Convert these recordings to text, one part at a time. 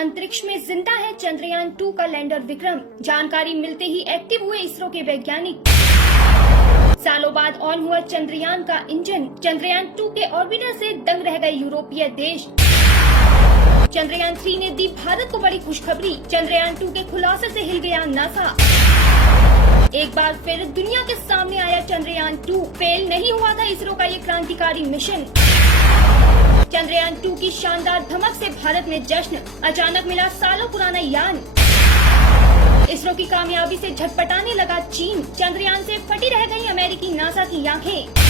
अंतरिक्ष में जिंदा है चंद्रयान 2 का लैंडर विक्रम। जानकारी मिलते ही एक्टिव हुए इसरो के वैज्ञानिक। सालों बाद ऑन हुआ चंद्रयान का इंजन। चंद्रयान 2 के ऑर्बिटर से दंग रह गए यूरोपीय देश। चंद्रयान 3 ने दी भारत को बड़ी खुशखबरी। चंद्रयान 2 के खुलासे से हिल गया नासा। एक बार फिर दुनिया के सामने आया चंद्रयान 2। फेल नहीं हुआ था इसरो का ये क्रांतिकारी मिशन। चंद्रयान 2 की शानदार धमक से भारत में जश्न। अचानक मिला सालों पुराना यान। इसरो की कामयाबी से झटपटाने लगा चीन। चंद्रयान से फटी रह गई अमेरिकी नासा की आंखें।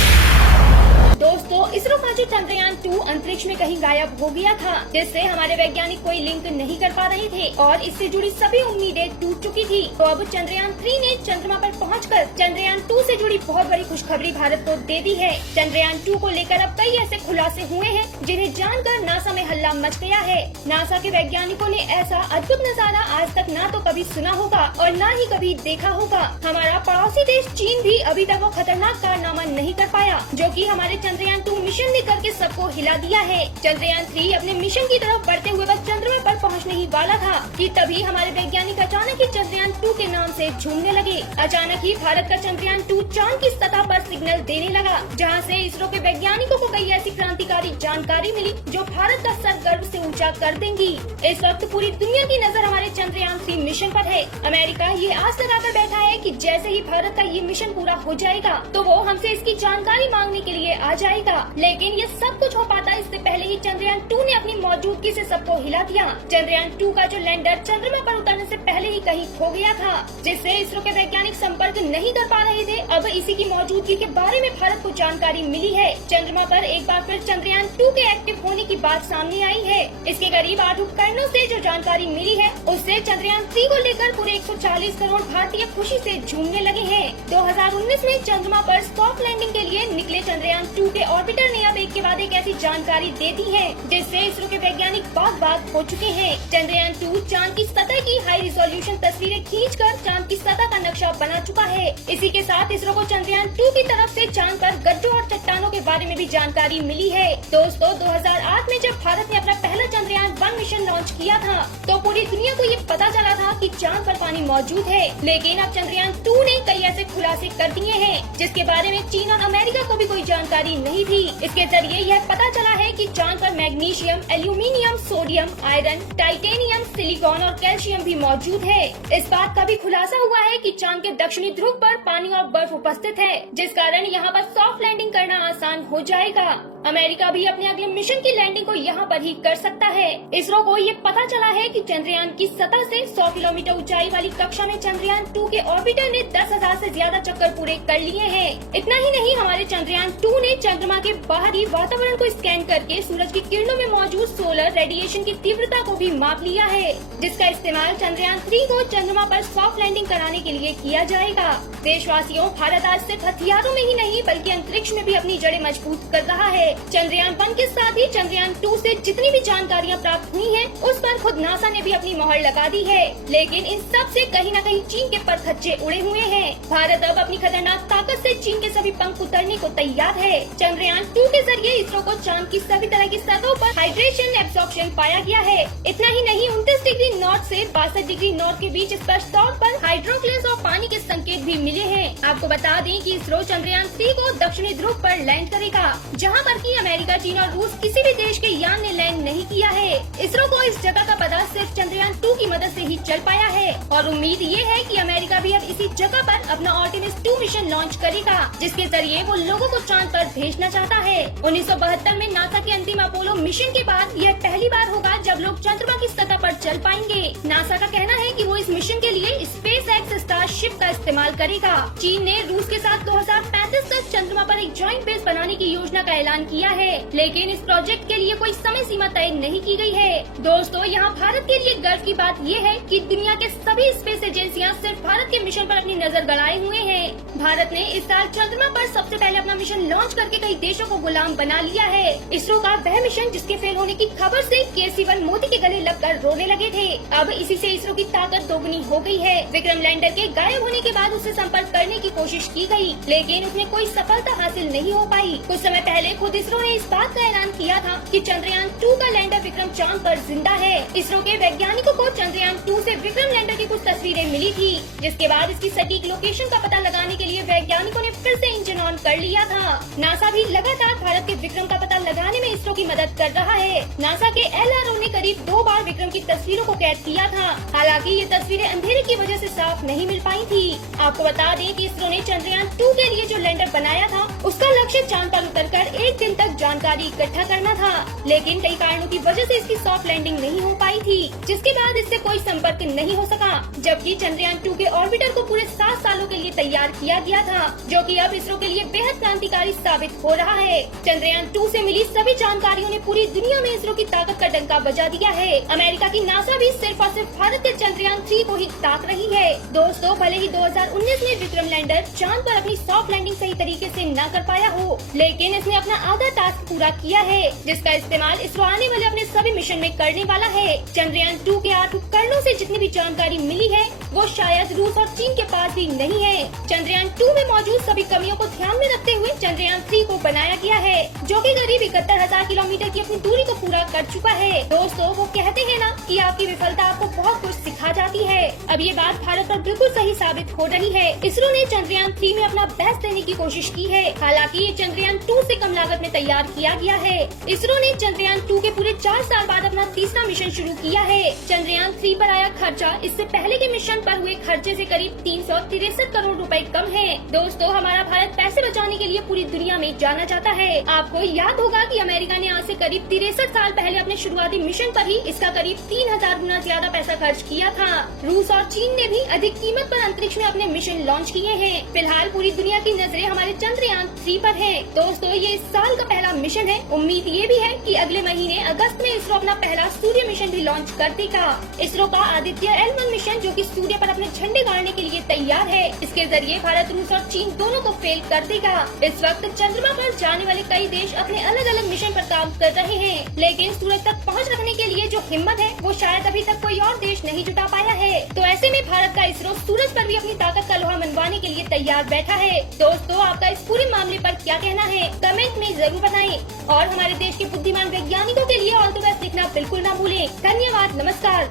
दोस्तों, इसरो का जो चंद्रयान 2 अंतरिक्ष में कहीं गायब हो गया था, जिससे हमारे वैज्ञानिक कोई लिंक नहीं कर पा रहे थे और इससे जुड़ी सभी उम्मीदें टूट चुकी थी। तो अब चंद्रयान 3 ने चंद्रमा पर पहुंचकर चंद्रयान 2 से जुड़ी बहुत बड़ी खुशखबरी भारत को दे दी है। चंद्रयान 2 को लेकर अब कई ऐसे खुलासे हुए हैं जिन्हें जानकर नासा में हल्ला मच गया है। नासा के वैज्ञानिकों ने ऐसा अद्भुत नजारा आज तक ना तो कभी सुना होगा और न ही कभी देखा होगा। हमारा पड़ोसी देश चीन भी अभी तक वो खतरनाक कारनामा नहीं कर पाया जो कि हमारे चंद्रयान 2 मिशन ने करके सबको हिला दिया है। चंद्रयान 3 अपने मिशन की तरफ बढ़ते हुए बस चंद्रमा पर पहुंचने ही वाला था कि तभी हमारे वैज्ञानिक अचानक ही चंद्रयान 2 के नाम से झूमने लगे। अचानक ही भारत का चंद्रयान 2 चांद की सतह पर सिग्नल देने लगा, जहां से इसरो के वैज्ञानिकों को कई ऐसी क्रांतिकारी जानकारी मिली जो भारत का सर गर्व से ऊंचा कर देंगी। इस वक्त पूरी दुनिया की नजर हमारे चंद्रयान 3 मिशन पर है। अमेरिका ये आस लगाकर बैठा है कि जैसे ही भारत का ये मिशन पूरा हो जाएगा तो वो हमसे इसकी जानकारी मांगने के लिए आ जाएगा। लेकिन ये सब कुछ हो पाता इससे पहले ही चंद्रयान 2 ने अपनी मौजूदगी से सबको हिला दिया। चंद्रयान 2 का जो लैंडर चंद्रमा पर उतरने से पहले ही कहीं खो गया था, जिससे इसरो के वैज्ञानिक संपर्क नहीं कर पा रहे थे। अब इसी की मौजूदगी के बारे में भारत को जानकारी मिली है। चंद्रमा पर एक बार फिर चंद्रयान 2 के एक्टिव होने की बात सामने आई है। इसके करीब 8 उपकरणों से जो जानकारी मिली है उससे चंद्रयान 3 को लेकर पूरे 140 करोड़ भारतीय खुशी से झूमने लगे हैं। 2019 में चंद्रमा पर सॉफ्ट लैंडिंग के लिए निकले चंद्रयान 2 के ऑर्बिटर ने अब एक के बाद एक ऐसी जानकारी दे दी है जिससे इसरो के वैज्ञानिक बाग हो चुके हैं। चंद्रयान 2 चांद की सतह की हाई रिजोल्यूशन तस्वीरें खींचकर चांद की सतह का नक्शा बना चुका है। इसी के साथ इसरो को चंद्रयान 2 की तरफ से चांद पर गड्ढों और चट्टानों के बारे में भी जानकारी मिली है। दोस्तों, 2008 में जब भारत ने अपना पहला चंद्रयान 1 मिशन लॉन्च किया था तो पूरी दुनिया को ये पता चला था कि चांद पर पानी मौजूद है। लेकिन अब चंद्रयान 2 ने कई ऐसे खुलासे कर दिए हैं जिसके बारे में चीन और अमेरिका को भी कोई जानकारी नहीं थी। इसके जरिए यह पता चला है कि चांद पर magnesium, aluminium, sodium, iron, titanium, silicon और कैल्शियम भी मौजूद है। इस बात का भी खुलासा हुआ है कि चांद के दक्षिणी ध्रुव पर पानी और बर्फ उपस्थित है, जिस कारण यहाँ पर सॉफ्ट लैंडिंग करना आसान हो जाएगा। अमेरिका भी अपने अगले मिशन की लैंडिंग को यहाँ पर ही कर सकता है। इसरो को ये पता चला है कि चंद्रयान की सतह से 100 किलोमीटर ऊंचाई वाली कक्षा में चंद्रयान 2 के ऑर्बिटर ने 10,000 से ज्यादा चक्कर पूरे कर लिए हैं। इतना ही नहीं, हमारे चंद्रयान 2 ने चंद्रमा के बाहरी वातावरण को स्कैन करके सूरज की किरणों में मौजूद सोलर रेडिएशन की तीव्रता को भी माप लिया है, जिसका इस्तेमाल चंद्रयान 3 को चंद्रमा पर सॉफ्ट लैंडिंग कराने के लिए किया जाएगा। देशवासियों, भारत आज सिर्फ हथियारों में ही नहीं बल्कि अंतरिक्ष में भी अपनी जड़ें मजबूत कर रहा है। चंद्रयान 1 के साथ ही चंद्रयान 2 से जितनी भी जानकारियाँ प्राप्त हुई हैं, उस पर खुद नासा ने भी अपनी मोहर लगा दी है। लेकिन इन सब से कहीं न कहीं चीन के परखच्चे उड़े हुए हैं। भारत अब अपनी खतरनाक ताकत से चीन के सभी पंख उतरने को तैयार है। चंद्रयान 2 के जरिए इसरो को चांद की सभी तरह की सतहों पर हाइड्रेशन एब्जॉर्प्शन पाया गया है। इतना ही नहीं, 29 डिग्री नॉर्थ से 62 डिग्री नॉर्थ के बीच स्पष्ट तौर पर हाइड्रोक्लेस और पानी के संकेत भी मिले हैं। आपको बता दें कि इसरो चंद्रयान 3 को दक्षिणी ध्रुव पर लैंड करेगा, जहाँ पर की अमेरिका, चीन और रूस किसी भी देश के यान ने लैंड नहीं किया है। इसरो को इस जगह का पता सिर्फ चंद्रयान 2 की मदद से ही चल पाया है और उम्मीद ये है कि अमेरिका भी अब इसी जगह पर अपना आर्टेमिस 2 मिशन लॉन्च करेगा, जिसके जरिए वो लोगों को चांद पर भेजना चाहता है। 1972 में नासा के अंतिम अपोलो मिशन के बाद यह पहली बार होगा जब लोग चंद्रमा की सतह पर चल पाएंगे। नासा का कहना है कि वो इस मिशन के लिए SpaceX स्टारशिप का इस्तेमाल करेगा। चीन ने रूस के साथ 2035 तक चंद्रमा पर एक जॉइंट बेस बनाने की योजना का ऐलान किया है, लेकिन इस प्रोजेक्ट के लिए कोई समय सीमा तय नहीं की गई है। दोस्तों, यहाँ भारत के लिए गर्व की बात ये है कि दुनिया के सभी सभी स्पेस एजेंसियां सिर्फ भारत के मिशन पर अपनी नजर गड़ाए हुए हैं। भारत ने इस साल चंद्रमा पर सबसे पहले अपना मिशन लॉन्च करके कई देशों को गुलाम बना लिया है। इसरो का वह मिशन जिसके फेल होने की खबर से केसीवन मोदी के गले लगकर रोने लगे थे, अब इसी से इसरो की ताकत दोगुनी हो गई है। विक्रम लैंडर के गायब होने के बाद उससे संपर्क करने की कोशिश की गई, लेकिन उसमें कोई सफलता हासिल नहीं हो पाई। कुछ समय पहले खुद इसरो ने इस बात का ऐलान किया था कि चंद्रयान 2 का लैंडर विक्रम चांद पर जिंदा है। इसरो के वैज्ञानिकों को चंद्रयान 2 से विक्रम लैंडर की कुछ तस्वीरें मिली थी, जिसके बाद इसकी सटीक लोकेशन का पता लगाने के लिए वैज्ञानिकों ने फिर से इंजन ऑन कर लिया था। नासा भी लगातार भारत के विक्रम का पता लगाने में इसरो की मदद कर रहा है। नासा के LRO ने करीब 2 बार विक्रम की तस्वीरों को कैद किया था, हालांकि ये तस्वीरें अंधेरे की वजह से साफ नहीं मिल पाई थी। आपको बता दें कि इसरो ने चंद्रयान 2 के लिए जो लैंडर बनाया था उसका लक्ष्य चांद पर उतरकर 1 दिन तक जानकारी इकट्ठा करना था, लेकिन कई कारणों की वजह से इसकी सॉफ्ट लैंडिंग नहीं हो पाई थी, जिसके बाद इससे कोई संपर्क नहीं हो सका। जबकि चंद्रयान 2 के ऑर्बिटर को पूरे 7 सालों के लिए तैयार किया गया था, जो कि अब इसरो के लिए बेहद क्रांतिकारी साबित हो रहा है। चंद्रयान 2 से मिली सभी जानकारियों ने पूरी दुनिया में इसरो की ताकत का डंका बजा दिया है। अमेरिका की नासा भी सिर्फ और सिर्फ भारत के चंद्रयान 3 को ही ताक रही है। दोस्तों, भले ही 2019 में विक्रम लैंडर चांद पर अपनी सॉफ्ट लैंडिंग सही तरीके से न कर पाया हो, लेकिन इसने अपना आधा टास्क पूरा किया है, जिसका इस्तेमाल इसरो आने वाले अपने सभी मिशन में करने वाला है। चंद्रयान 2 के 8 उपकरणों से जितनी भी जानकारी मिली है वो शायद रूस और चीन के पास भी नहीं है। चंद्रयान 2 में मौजूद सभी कमियों को ध्यान में रखते हुए चंद्रयान 3 को बनाया गया है, जो कि करीब 71,000 किलोमीटर की अपनी दूरी को पूरा कर चुका है। दोस्तों, वो कहते हैं ना कि आपकी विफलता आपको बहुत कुछ सिखा जाती है। अब ये बात भारत पर बिल्कुल सही साबित हो रही है। इसरो ने चंद्रयान 3 में अपना बेस्ट देने की कोशिश की है, हालांकि ये चंद्रयान 2 से कम लागत में तैयार किया गया है। इसरो ने चंद्रयान 2 के पूरे 4 साल बाद अपना तीसरा मिशन शुरू किया है। चंद्रयान 3 पर आया खर्चा इससे पहले के मिशन पर हुए खर्चे से करीब 363 करोड़ रुपए कम है। दोस्तों, हमारा भारत पैसे बचाने के लिए पूरी दुनिया में जाना जाता है। आपको याद होगा कि अमेरिका ने आज से करीब 63 साल पहले अपने शुरुआती मिशन पर ही इसका करीब 3000 गुना ज्यादा पैसा खर्च किया था। रूस और चीन ने भी अधिक कीमत पर अंतरिक्ष में अपने मिशन लॉन्च किए हैं। फिलहाल पूरी दुनिया की नजरें हमारे चंद्रयान 3 पर है। दोस्तों, ये इस साल का पहला मिशन है। उम्मीद ये भी है कि अगले महीने अगस्त में इसरो अपना पहला सूर्य मिशन भी लॉन्च कर देगा। इसरो का आदित्य L1 मिशन, जो कि सूर्य पर अपने झंडे गाड़ने के लिए तैयार है, इसके जरिए भारत, रूस और चीन दोनों को फेल कर देगा। इस वक्त चंद्रमा पर जाने वाले कई देश अपने अलग अलग मिशन पर काम कर रहे हैं, लेकिन सूरज तक पहुंच रखने के लिए जो हिम्मत है वो शायद अभी तक कोई और देश नहीं जुटा पाया है। तो ऐसे में भारत का इसरो सूरज पर भी अपनी ताकत का लोहा मनवाने के लिए तैयार बैठा है। दोस्तों, आपका इस पूरे मामले पर क्या कहना है, कमेंट में जरूर बताएं और हमारे देश के बुद्धिमान वैज्ञानिकों के लिए ऑल द बेस्ट लिखना बिल्कुल न भूलें। धन्यवाद, नमस्कार।